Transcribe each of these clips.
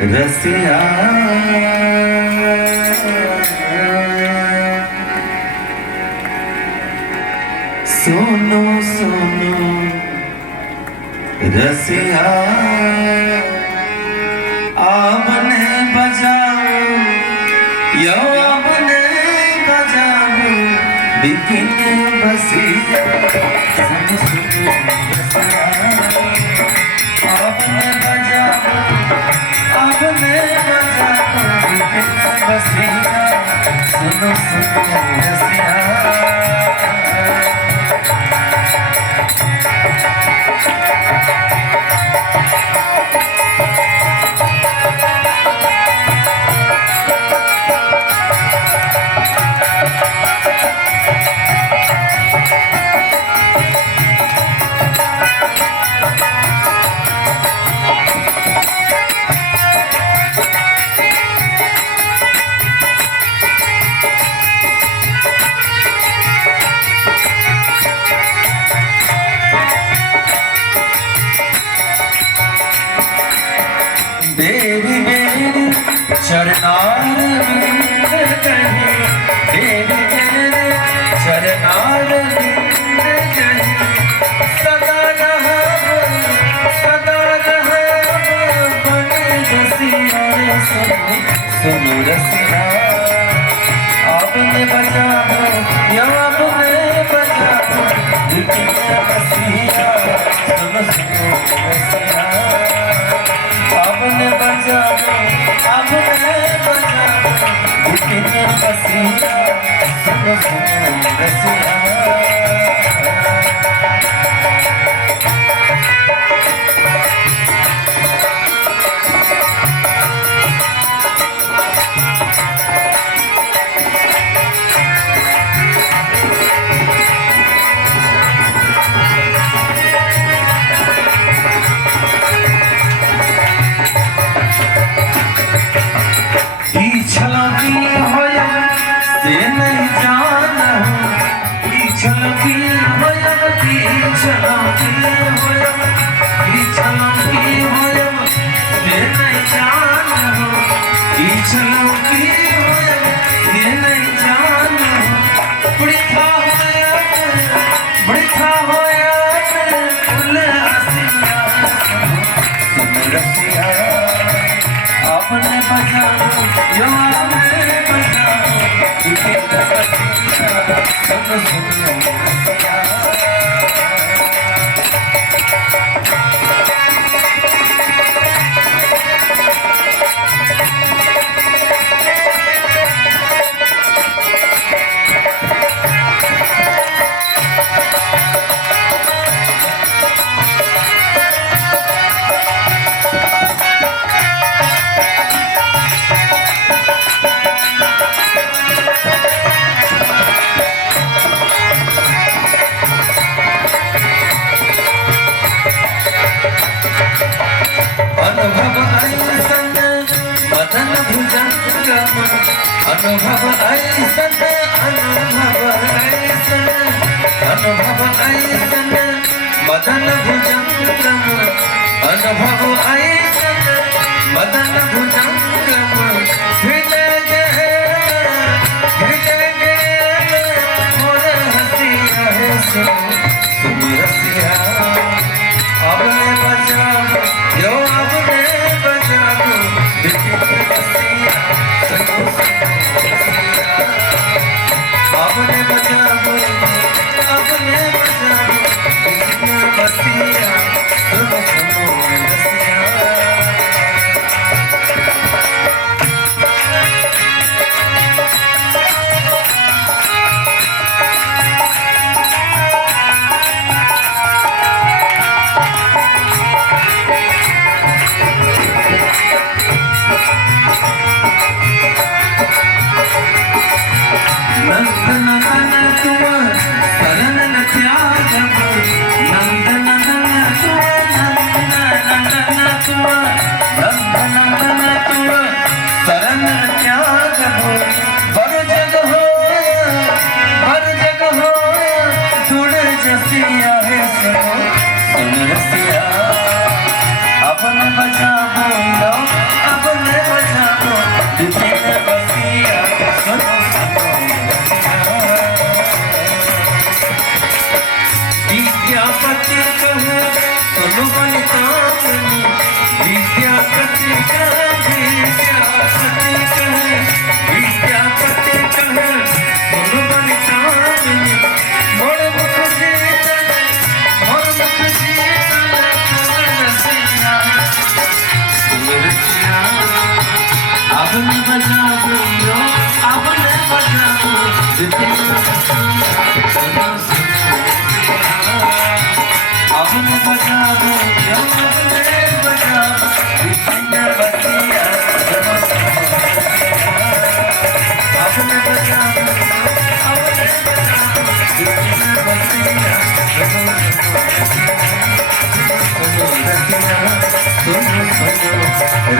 रसिया सुनो सुनो रसिया आपने बजाओ यो आपने बजाओ बिकिन बसिया सुनो सुनो रसिया आपने बजाओ आपने बजाओ बिकिन बसिया सुनो सुनो रसिया बेरी बेरी चरनार बिंद कहीं बेरी बेरी चरनार बिंद कहीं सदा रहा बने रसिया सुनो रसिया आपने बजाओ या आपने बजाओ लेकिन रसिया सुनो सुनो रसिया आपने बजाओ आपने बजाओ लेकिन बसिया सुनो सुनो रसिया आपने बजाओ यो आपने बजाओ बिकिन बसिया सुनो सुनो रसिया अनुभव ऐसन मदन भुजंगम अनुभव ऐसन अनुभव ऐसन मदन भुजंगम अनुभव ऐसन मदन भुजंगम हृदय मोर हसिया है सुन रसिया आपने बजाओ यो आपने बजाओ बिकिन बसिया सुनो सुनो रसिया आपने बजाओ बिकिन बसिया सुनो सुनो रसिया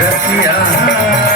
रसिया